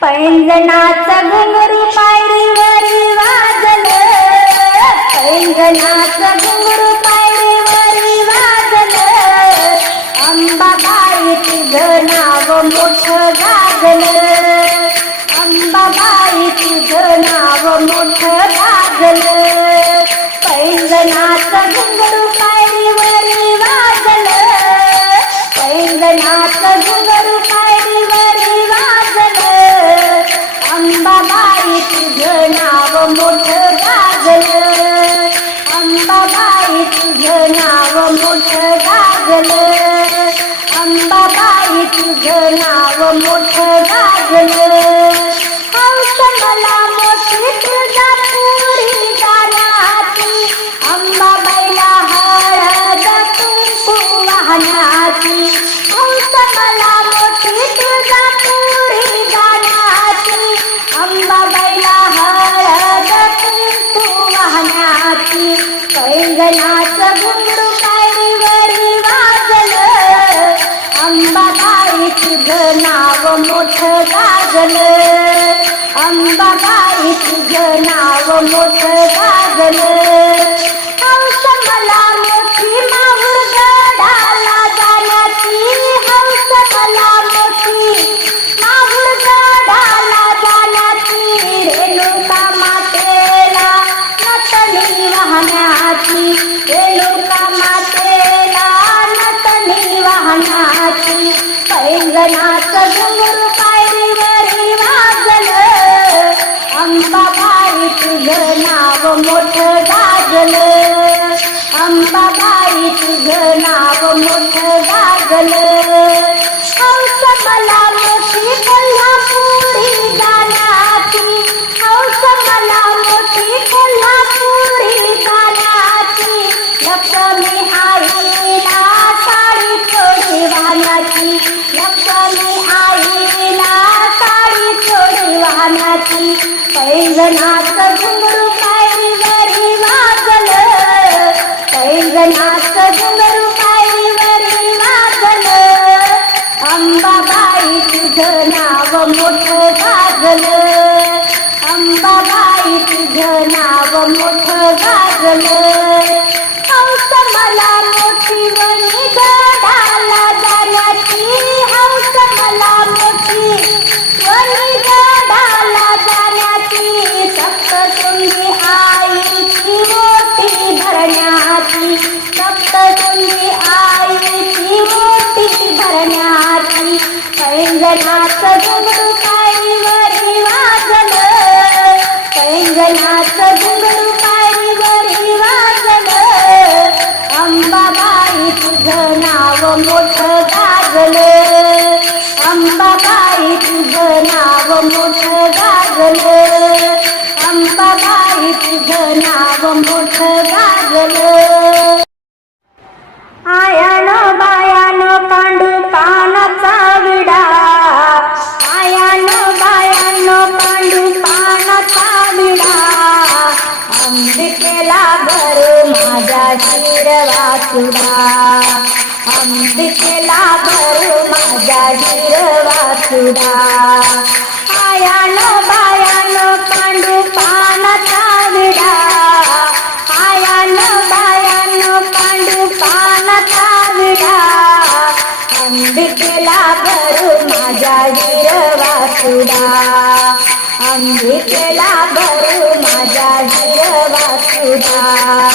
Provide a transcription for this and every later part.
पैंजनाचं घुंगरू पायरीवरी वाजलं. पैंजनाचं घुंगरू पायरीवरी वाजलं. अंबाबाई तुझं नाव मोठं गाजलं. अंबाबाई तुझं नाव मोठं गाजलं. पैंजनाचं घुंगरू तुझं नाव मोठं गाजलं हौस मला नाव मोठ गाजल अंबाबाई तुझं नाव मोठ गाजल मोठं पैंजनाचं घुंगरू पायरीवरी वाजलं अंबाबाई तुझं नाव मोठं गाजलं. अंबाबाई तुझं नाव मोठं गाजलं. पैंजनाचं घुंगरू पायरीवरी वाजलं. पैंजनाचं घुंगरू पायरीवरी वाजलं. अंबाबाई तुझं नाव मोठं अंबिकेला भर माझा हिरवा चुडा. अंबिकेला भर माझा हिरवा चुडा. आयानो बायान पांडू पानाचा विडा. आयानो बायान पांडू पानाचा विडा. अंबिकेला भरू माझ्या हिरवा आम्ही अंबिकेला भरू माझ्या हिरवा सुडा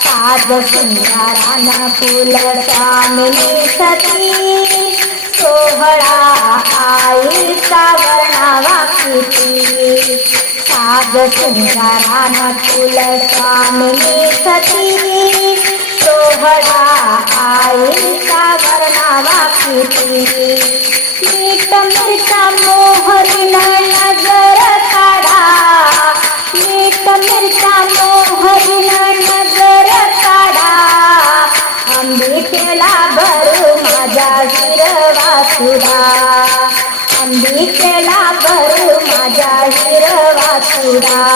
साज फुल स्वामिनी सती. सोहळा आईचा वर्णावा किती. साग सुंदरान फुल स्वामिनी सती. सोहळा आईचा वर्णावा किती. मीठ मिरचा मोहरीन नजर काढा. मीठ मिरचा मोहरीन नजर काढा. अंबिकेला भरू माझ्या हिरवा सुडा अंबिकेला भरू माझ्या हिरवा सुडा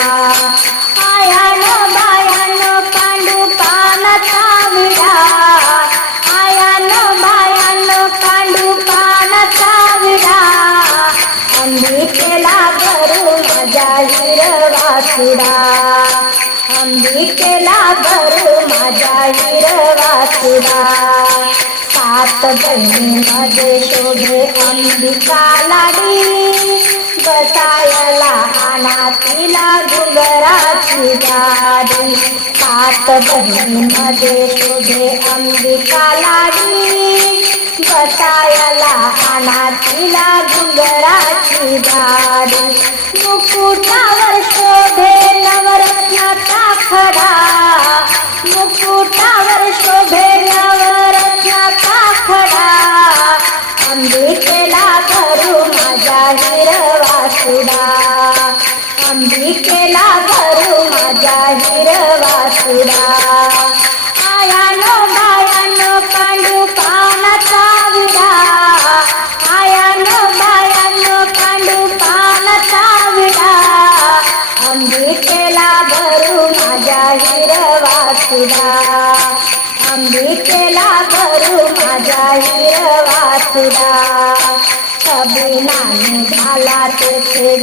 सात बहिणीमध्ये शोभे अंबिका लाडी बसायला आणा तिला घुगराची गाडी सात बहिणीमध्ये शोभे अंबिका लाडी बसायला आणा तिला घुगराची गाडी. मुकुटावर शोभे नवरत्नाचा खडा मुकुटावर शोभे नवर अंबिकेला भरू माझ्या हिरवासुडा. अंबिकेला भरू माझ्या हिरवासुडा. आयानो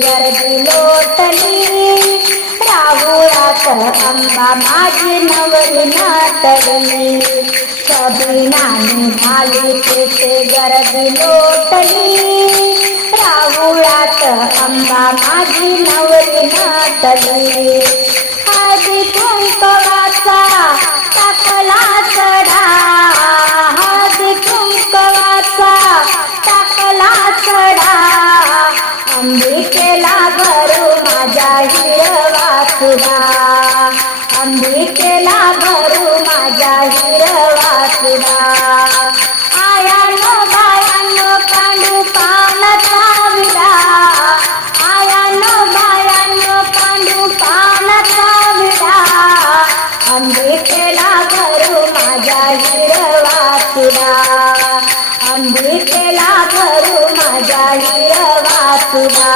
गर्दी लोटली. राहुळात अंबा माझी नवरी नाटली नानी झाली तिथे गर्दी लोटली. राहुळात अंबा माझी नवरी नाटली वासुदा अंबिकेला भरू माझ्या हिरवासुरा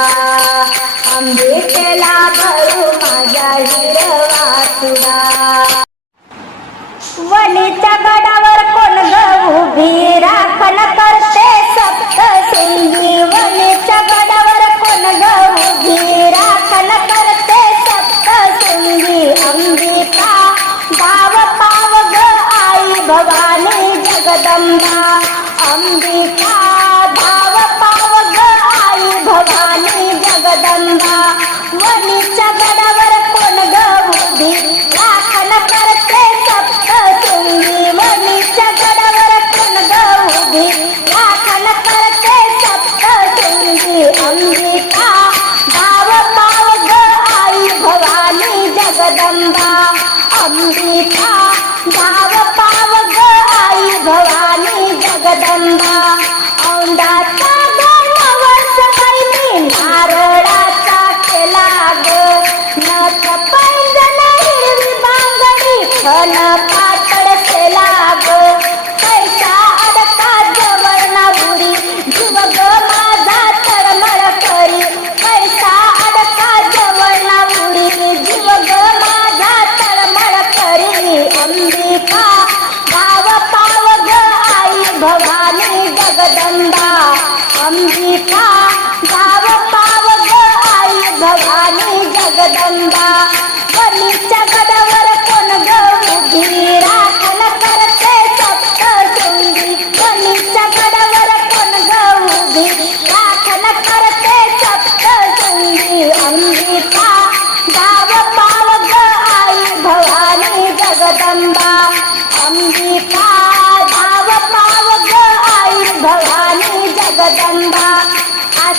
अंबिकेला भरू माझ्या हिरवासुरा वनीच्या गडावर कोण ग उभी राखण करते सप्त सिंधी वनीच्या गडावर कोण ग उभी राखण करते सप्त सिंधी अंबिका गाव पाव ग आई भवानी. जगदंबा अंबिका धाव पाव ग आई भवानी जगदंबा वनीच्या गडावर कोण ग उभी? जगदंबा औंदाचा गणवस बहिणी नारळाचा केला ग. नथ हिरवी बांगडी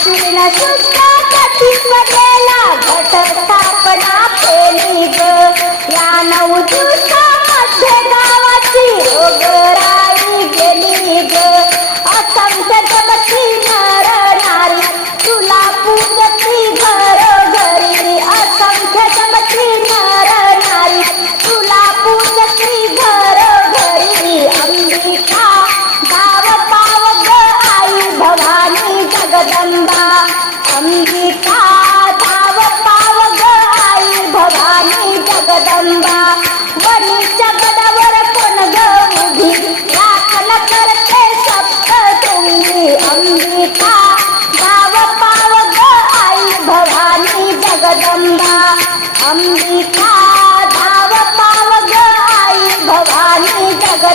आश्विन शुद्ध प्रतिपदेला केली ग. या नऊ दिवसामध्ये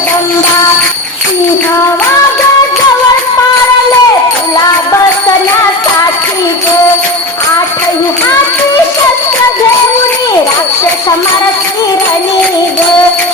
जगदंबा सिंहवागा जवळ पारले तुला बसण्यासाठी जे आठही राक्षस मारत फिरणी गे.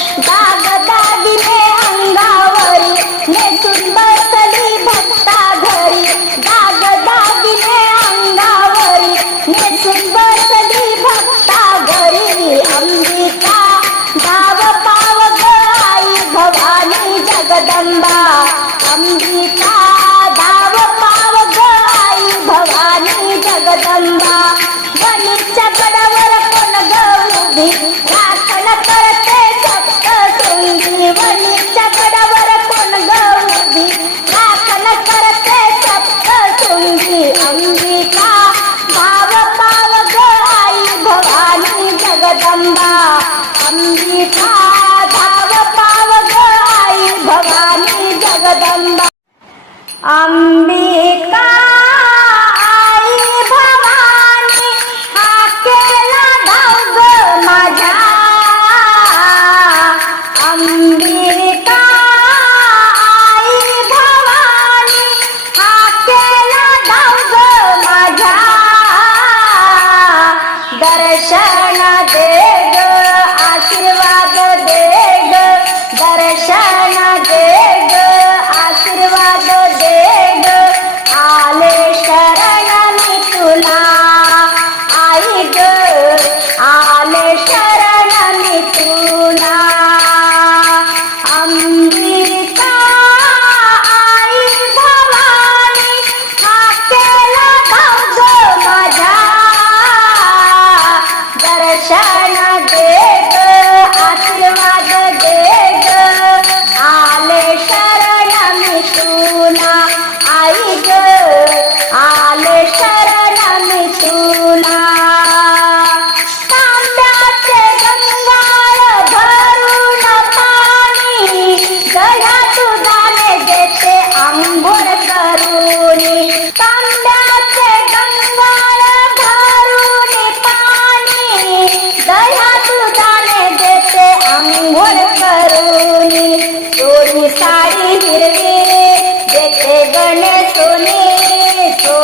अंबिका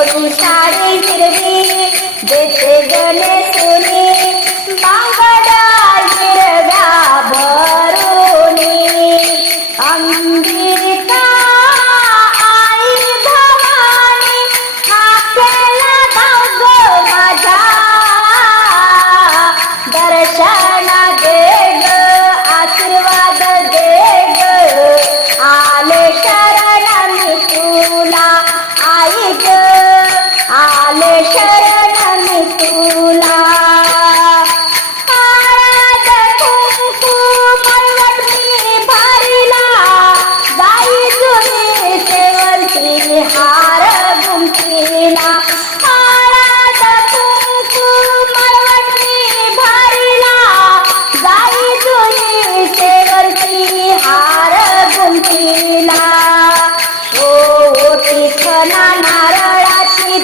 ஒரு சாலை திருவே வெற்றுகளே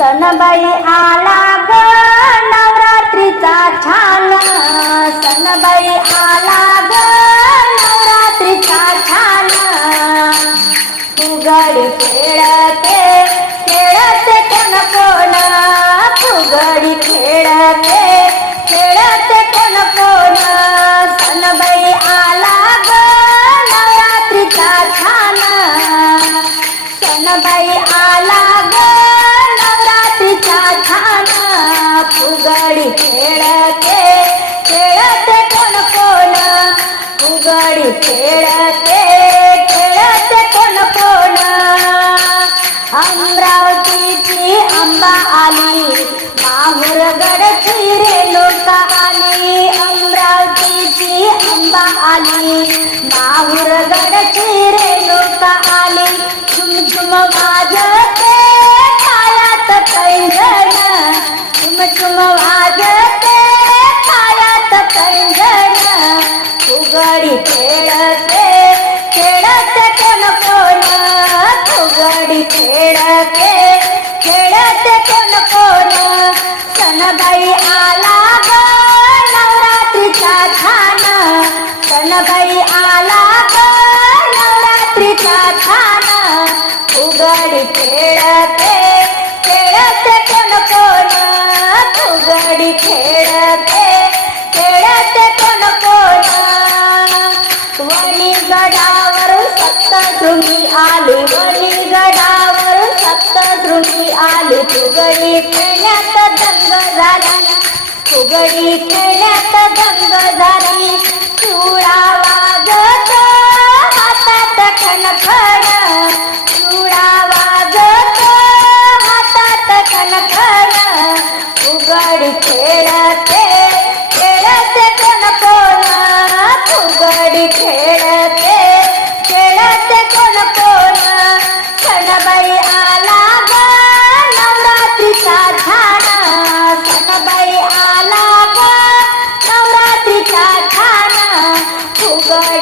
सनबाई आला ग नवरात्रीचा छान. सनबाई आला ग नवरात्रीचा छान. उघड खेळ फुगडी खेळते खेळते कोण कोण. अमरावतीची अंबा आली माहुरगडची रेणुका आली. अमरावतीची आंबा आली माहुरगडची रेणुका आली. झुम झुम वाजते पायात पैंजण झुम झुम वाजते गाडी खेळते खेळते कोण कोण गाडी खेळते खेळते कोण कोण? सनबाई आला ग नवरात्रीचा छान सनबाई आला ग नवरात्रीचा खाना फुगडी गाडी खेळते आली वणी गडावर सप्तशृंगी आली फुगडी खेळण्यात दंग झाला. फुगडी खेळण्यात दंग झाली. चुळा वाजत हातात खणखण चुळा वाजत हातात खणखण फुगडी खेळ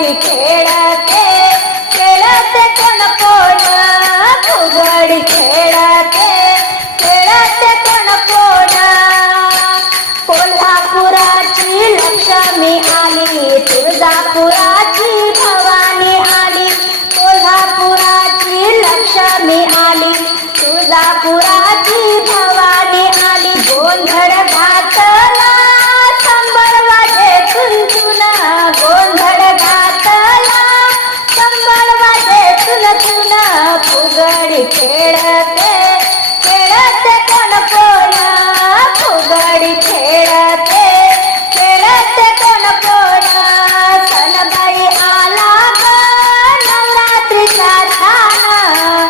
फुगडी खेळते खेळते कोण कोण फुगडी खेळते खेळते कोण कोण सणबाई आला ग नवरात्रीचा छान